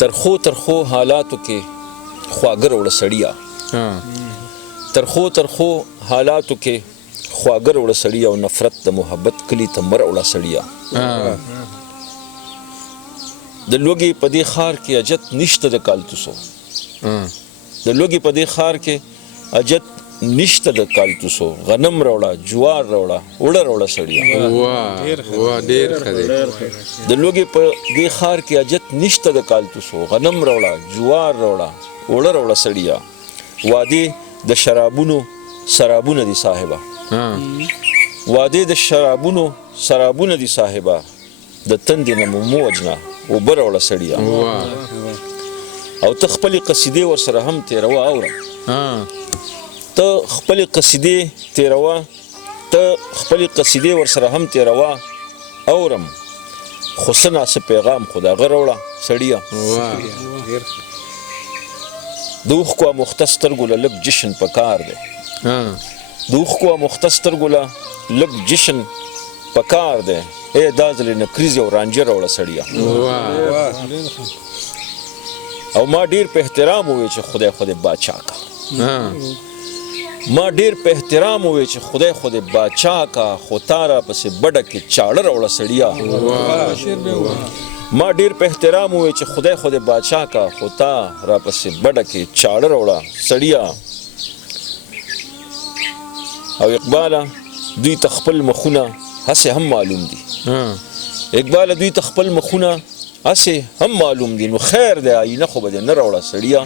ترخو ترخو حالاتو کې خواږه راوړه سړیا ترخو ترخو حالاتو کې خواږه راوړه سړیا او نفرت د محبت کلی ته مه راوړه سړیا د لوږې په دې ښار کې اجت نشته د کالتوسو د لوږې په دې ښار کې اجت نشته د کالتوسو غنم راوړه جوار راوړه اوړه راوړه سړیا واه ډېر ښه دی د لوږې په دې ښار کې اجت نشته د کالتوسو غنم راوړه جوار راوړه اوړه راوړه سړیا وادي د شرابونو سرابونه دي صاحبه وادي د شرابونو سرابونه دي صاحبه د تندې نه مو وجنه اوبه راوړه سړیا او ته خپلې قصیدې ورسره هم تېروه اورم ته خپلې قصیدې تېروه ته خپلې قصیدې ورسره هم تېروه اورم خو څه ناڅه پیغام خو د هغه راوړه سړیه د اوښکو اموخته سترګو له لږ جشن په کار دی د اوښکو اموخته سترګو له لږ جشن په کار دی ای دا ځلې نکریز یو رانجه راوړه سړیه او ما ډېر په احترام ووی چې خدای باچا کا ما ډېر په احترام ووی چې خدای باچا کا خو تا را پسې بډه کې چاړه راوړه سړیه ما ډېر په احترام ووی چې خدای باچا کا خو تا را پسې بډه کې چاړه راوړه سړیه او اقباله دوی ته خپل مخونه هسې هم معلوم دي اقباله دوی ته خپل مخونه هسې هم معلوم دي نو خیر دی آینه خو به دې نه راوړه سړیه